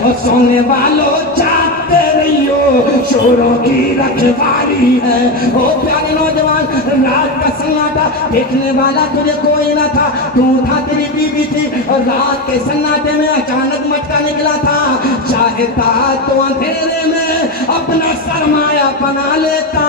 और सोने वालों जागते रहियो, शोरों की रखवाली है। ओ प्यारे नौजवान, रात का सन्नाटा, देखने वाला तुझे कोई ना था, तू था, तेरी बीवी थी, और रात के सन्नाटे में अचानक मटका निकला था। चाहता तो अंधेरे में अपना सरमाया बना लेता,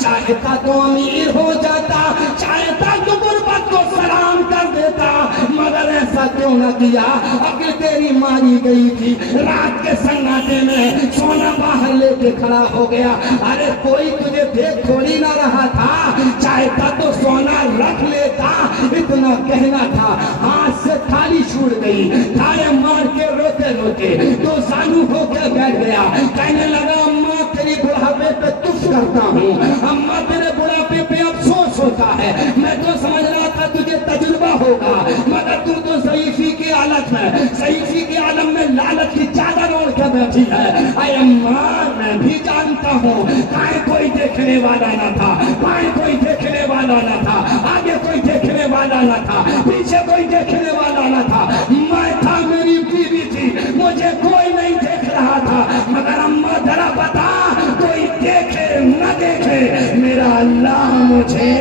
चाहता तो अमीर हो जाता, चाहता तो गुर्बत को सलाम कर देता, मगर ऐसा क्यों न किया? अगर तेरी मारी गई थी, रात के सन्नाटे में सोना बाहर लेके खड़ा हो गया। अरे कोई तुझे देख थोड़ी ना रहा था, चाहता तो सोना रख लेता, इतना कहना था। हाथ से थाली छूट गई, थाले मार के रोते रोते तो जानू होकर बैठ गया। कहने लगा, अम्मा तेरी बुढ़ापे पे तुफ करता हूँ, अम्मा तेरे बुढ़ापे पे अफसोस होता है। मैं तो समझ रहा था तुझे तजुर्बा होगा, मगर तू तो ज़ईफ़ी की हालत में, ज़ईफ़ी के आलम में लालच की चादर ओढ़ कर बैठी है। अरे अम्मा, मैं भी जानता हूँ, काहे कोई देखने वाला ना था, बाएं कोई देखने वाला ना था, आगे कोई देखने वाला ना था, पीछे कोई देखने वाला ना था। मैं था, मेरी बीवी थी, मुझे कोई नहीं देख रहा था, मगर अम्मा जरा बता, कोई देखे न देखे, मेरा अल्लाह मुझे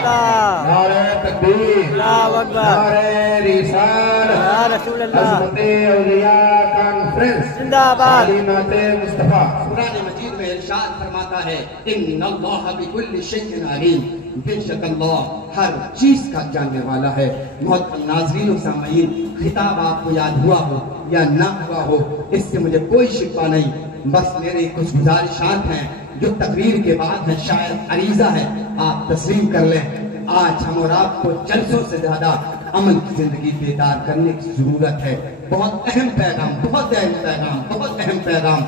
नारे तकबीर, नारे रिसालत, अज़मते औलिया कॉन्फ्रेंस जिंदाबाद, तालीमाते मुस्तफा। कुरान मजीद में इरशाद फरमाता है, इन्नल्लाह बिकुल्लि शैइन अलीम, बेशक अल्लाह हर चीज का जानने वाला है। मोहतरम नाज़रीन व सामीन, खिताब आपको याद हुआ हो या ना हुआ हो, इससे मुझे कोई शिकवा नहीं, बस मेरी कुछ गुजारिशात हैं जो तकरीर के बाद है, शायद अरीजा है, आप तस्लीम कर लें। आज हम और आपको जल्सों से ज्यादा अमल की जिंदगी बेदार करने की जरूरत है। बहुत अहम पैगाम, बहुत अहम पैगाम, बहुत अहम पैगाम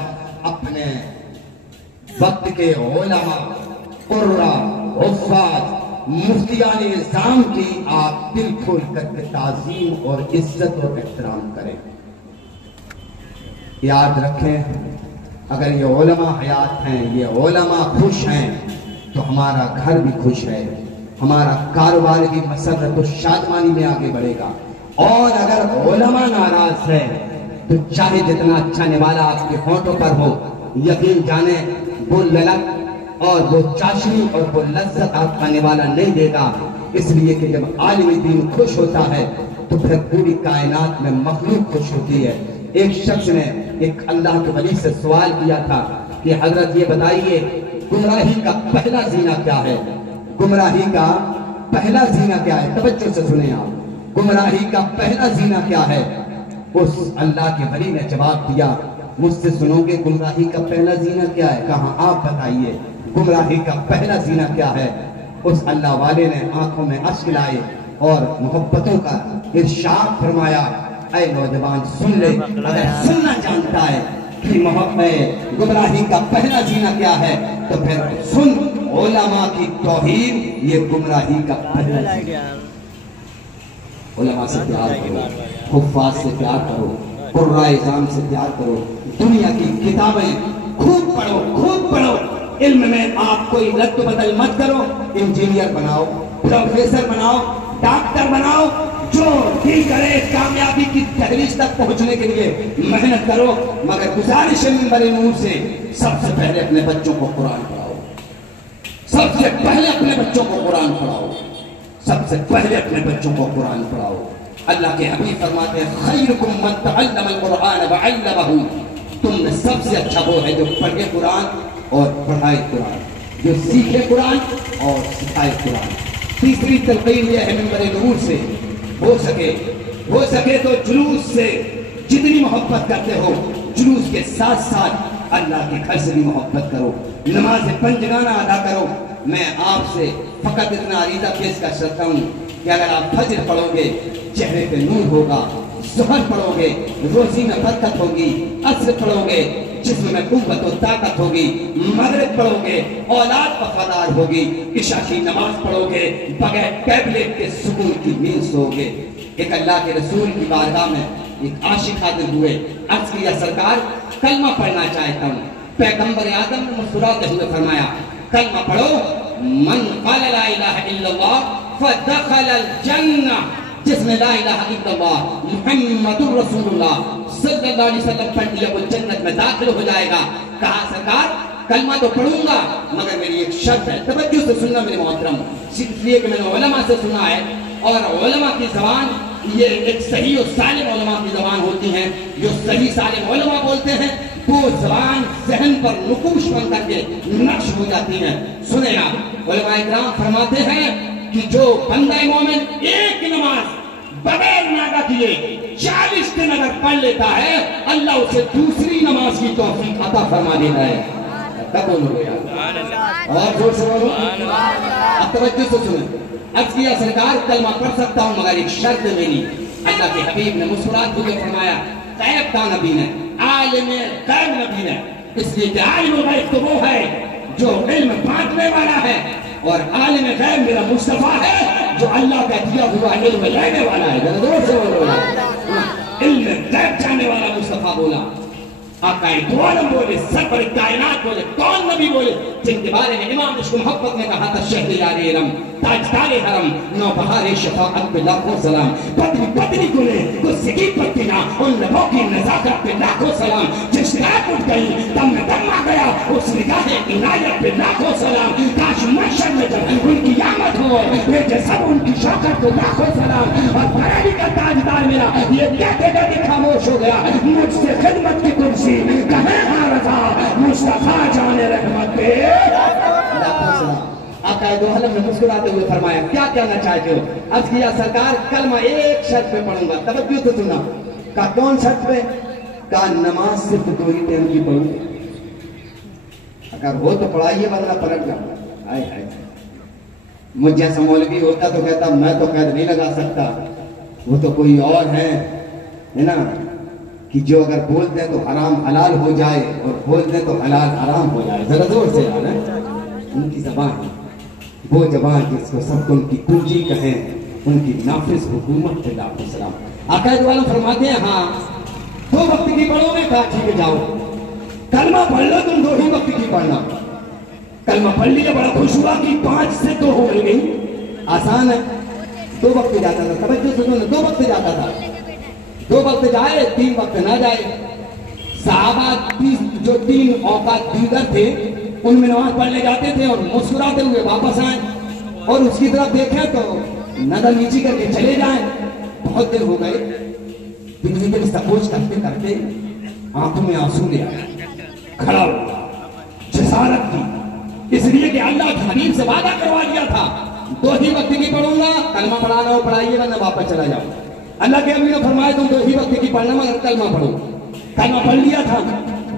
अपने वक्त के उलमा, कुर्रा, हुफ़्फ़ाज़, मुफ्तियान इस्लाम की आप दिल खोल करके ताज़ीम और इज्जत और एहतराम करें। याद रखें, अगर ये उलमा हयात हैं, ये उलमा खुश हैं, तो हमारा घर भी खुश है, हमारा कारोबार भी मसरत और शादमानी में आगे बढ़ेगा। और अगर उलमा नाराज है, तो चाहे जितना अच्छा निवाला आपके होंठों पर हो, यकीन जाने वो ललक और वो चाशनी और वो लज्जत आपका निवाला नहीं देगा। इसलिए कि जब आलिम दीन खुश होता है, तो फिर पूरी कायनात में मखलूक खुश होती है। एक शख्स ने एक अल्लाह के वली से सवाल किया था कि हजरत ये बताइए, गुमराही का पहला जीना क्या है? गुमराही का पहला जीना क्या है? तवज्जो से सुने आप, गुमराही का पहला जीना क्या है? उस अल्लाह के वली ने जवाब दिया, मुझसे सुनोगे गुमराही का पहला जीना क्या है? कहा आप बताइए, गुमराही का पहला जीना क्या है? उस अल्लाह वाले ने आंखों में अश्क लाए और मोहब्बतों का इरशाद फरमाया, ऐ नौजवान सुन ले, अगर सुनना जानता है कि मोहब्बत गुमराही का पहला जीना क्या है, तो फिर सुन, उलमा की तौहीन ये गुमराही का पहला। उलमा से प्यार करो, हुफ़्फ़ाज़ से प्यार करो, कुर्राए इज़ाम से प्यार करो, दुनिया की किताबें खूब पढ़ो, खूब पढ़ो। इल्म में आप कोई रद्द बदल मत करो, इंजीनियर बनाओ, प्रोफेसर बनाओ, डॉक्टर बनाओ, जो भी करे कामयाबी की तहरीज तक पहुंचने के लिए मेहनत करो, मगर गुजारिश है मिंबर नूर से, सबसे पहले अपने बच्चों को कुरान पढ़ाओ, सबसे पहले अपने बच्चों को कुरान पढ़ाओ, सबसे पहले अपने बच्चों को कुरान पढ़ाओ। अल्लाह के हबीब फरमाते हैं, खैरुकुम मन तअल्लमल कुरान व अल्लमहु, तुम में सबसे अच्छा वो है जो पढ़े कुरान और पढ़ाए कुरान, जो सीखे कुरान और सिखाए कुरान। तीसरी तलकीन यह है मिंबर नूर से, हो सके तो जुलूस से जितनी मोहब्बत करते हो, जुलूस के साथ साथ अल्लाह के घर से भी मोहब्बत करो, नमाज पंजगाना अदा करो। मैं आपसे फकत इतना अरीज़ा पेश कर सकता हूँ कि अगर आप फजर पढ़ोगे चेहरे पे नूर होगा, ज़ुहर पढ़ोगे रोजी में बरकत होगी, असर पढ़ोगे जिस्म में कुव्वत और ताकत होगी, मगरिब पढ़ोगे औलाद वफादार होगी, इशा की नमाज पढ़ोगे बगैर टैबलेट के सुकून की नींद सोओगे। एक अल्लाह के रसूल की बारगाह में एक आशिक हाजिर हुए, अर्ज किया, सरकार कलमा पढ़ना चाहता हूँ। पैगंबर आदम ने मुस्कुराते हुए फरमाया, कलमा पढ़ो, मन क़ाल ला इलाहा इल्लल्लाह फदखलल जन्नह, जिसने ला इलाहा इल्लल्लाह मुहम्मदुर रसूलुल्लाह सल्लल्लाहु अलैहि वसल्लम पढ़ लिया वो जन्नत में दाखिल हो जाएगा। कहा सरकार कलमा तो पढ़ूंगा मगर मेरी एक शर्त है, तवज्जो से सुनना मेरे मोहतरम, इसलिए कि मैंने उलमा से सुना है और उलमा की जबान ये एक सही और सालिम उलमा की जबान होती है। जो सही सालिम उलमा बोलते हैं वो जबान जहन पर नुकूश बन करके नक्श हो जाती है। सुने आप उलमा इकराम फरमाते हैं कि जो बंदा मोमिन एक नमाज बगैर नागा किए 40 दिन अगर पढ़ लेता है अल्लाह उसे दूसरी नमाज की तौफीक अता फरमा देता है। तब बोलो यार और जोर से बोलो। अब तवज्जो से सुने। अर्ज किया सरकार कलमा पढ़ सकता हूं मगर एक शर्त मेरी। अल्लाह के हबीब ने मुस्कुराते हुए फरमाया गैब का नबी ने, आलिम गैब नबी ने, इसलिए कि आलिम गैब तो वो है जो इल्म बांटने वाला है और आलिम गैब मेरा मुस्तफा है जो अल्लाह का दिया हुआ इल्म लेने वाला है। जोर से बोलो। इल्म गैब जाने वाला मुस्तफा बोला। आकाए दो आलम बोले, सरवर कायनात बोले, कौन नबी बोले जिनके बारे में इमाम इश्क मोहब्बत ने कहा था शहर यारे इलम ताजदार हरम नौबहार शफाअत पे लाखों सलाम। पत्नी पत्नी गुले गुस्से की पत्तियां उन लोगों की नजाकत पे लाखों सलाम। जिस रात उठ गई दम में दम आ गया उस निगाह इनायत पे लाखों सलाम। काश महशर में जब उनकी आमद हो बेटे सब उनकी शौकत को लाखों सलाम। और बरेली का ताजदार मेरा ये कहते कहते खामोश हो गया मुझसे खिदमत की कुर्सी कहे रजा मुस्तफा जाने रहमत पे लाखों सलाम। आका दो आलम ने मुस्कुराते हुए फरमाया क्या कहना चाहते हो? अर्ज किया सरकार कलमा एक शर्त पे पढ़ूंगा, तवज्जो से सुना। का कौन शर्त पे? का नमाज सिर्फ 2 ही टाइम की पढ़ूं। अगर हो तो पढ़ाइए वरना पलट जाऊंगा। हाय हाय मुझ जैसा मौलवी होता तो कहता मैं तो कैद नहीं लगा सकता, वो तो कोई और है ना कि जो अगर बोल दे तो हराम हलाल हो जाए और बोल दे तो हलाल हराम हो जाए। जरा जोर से आना। उनकी जबान वो जबान जिसको सबको उनकी कुंजी कहे उनकी नाफिज हुकूमत पे लाखों सलाम। आकाद वाला फरमाते हैं हाँ 2 वक्त की पढ़ोगे कहा ठीक है जाओ कलमा पढ़ लो तुम 2 ही वक्त की पढ़ना। कलमा पढ़ लिया बड़ा खुश हुआ कि 5 से 2 हो गई। आसान है 2 वक्त जाता था। तवज्जो से सुनो 2 वक्त जाता था। 2 वक्त जाए 3 वक्त ना जाए। साहबा जो 3 औकात दीगर थे उनमें नमाज पढ़ने जाते थे और मुस्कुराते हुए वापस आए और उसकी तरफ देखें तो नजर नीचे करके चले जाएं। बहुत देर हो गए दिन सपोज करते करते आंखों में आंसू ले आया, खड़ा हुआ, जसारत की, इसलिए कि अल्लाह के हबीब से वादा करवा दिया था 2 ही वक्त की पढ़ूंगा। कलमा पढ़ाना हो पढ़ाइए वरना वापस चला जाओ। अल्लाह के हबीब ने फरमाया तुम 2 ही वक्त की पढ़ना मगर कलमा पढ़ो। कलमा पढ़ लिया था,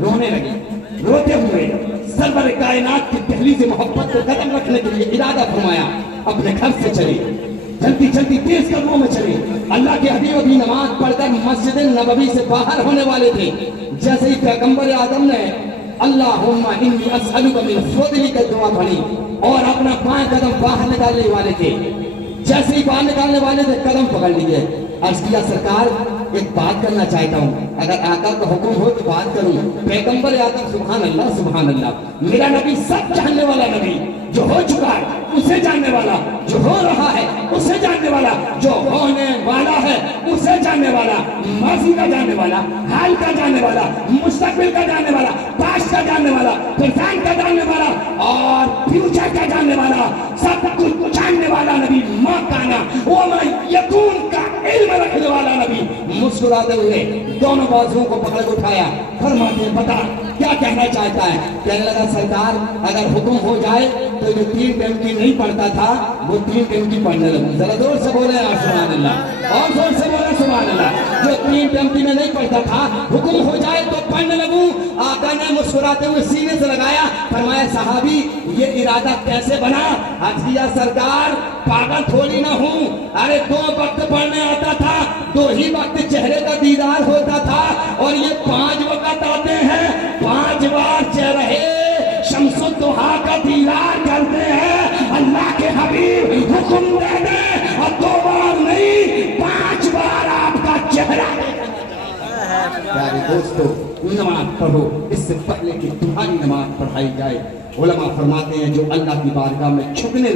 रोने लगे। रोते हुए सरवर कायनात की दहलीज से मोहब्बत को कदम रखने के लिए इरादा फरमाया, अपने घर से चले, चलती चलती तेज कदमों में चले। अल्लाह के हबीब अभी नमाज पढ़कर मस्जिद नबवी से बाहर होने वाले थे। जैसे ही पैगंबर आदम ने अल्लाहुम्मा इन्नी अस्अलुका मिन फज़लिका दुआ पढ़ी और अपना 5 कदम बाहर निकालने वाले थे। जैसे ही बाहर निकालने वाले थे कदम पकड़ लिए। अर्ज किया सरकार एक बात करना चाहता हूँ, अगर आका का हुक्म हो तो बात करूं। पैगंबर आदम सुभान अल्लाह, मेरा नबी सब जानने वाला नबी, जो हो चुका है उसे जानने वाला, जो हो रहा है उसे जानने वाला, जो होने वाला है उसे जानने वाला, माजी का जानने वाला, हाल का जानने वाला, मुस्तकबिल का जानने वाला, पास्ट का जानने वाला, प्रेजेंट का जानने वाला और फ्यूचर का जानने वाला, सब कुछ जानने वाला नबी, माँ काना वो मैं यकून का इल्म रखने वाला नबी। मुस्कुराते हुए दोनों बाजुओं को पकड़ उठाया, फरमाते बता क्या कहना चाहता है? कहने लगा सरकार अगर हुक्म हो जाए तो जो 3 टाइम की नहीं पढ़ता था वो 3 टाइम की पढ़ने लगूं। जरा जोर से बोले सुभान अल्लाह, और जोर से बोले सुभान अल्लाह। जो 3 टाइम की में नहीं पढ़ता था हुक्म हो जाए तो पढ़ने लगूं। आका ने मुस्कुराते हुए सीने से लगाया, फरमाया साहबी ये इरादा कैसे बना? आज किया सरकार पागल थोड़ी ना हूं, अरे 2 वक्त पढ़ने आता था, 2 ही वक्त चेहरे का दीदार होता था और ये 5 वक्त आते हैं, 5 बार चेहरे शम्सुद्दुहा का दीदार करते हैं। अल्लाह के हबीब हुक्म दे दे और 2 बार नहीं 5 बार आपका चेहरा। प्यारे दोस्तों नमाज पढ़ो, इससे पहले कि तुम्हारी नमाज पढ़ाई जाए। उलमा फरमाते हैं जो अल्लाह की बारगाह में झुकने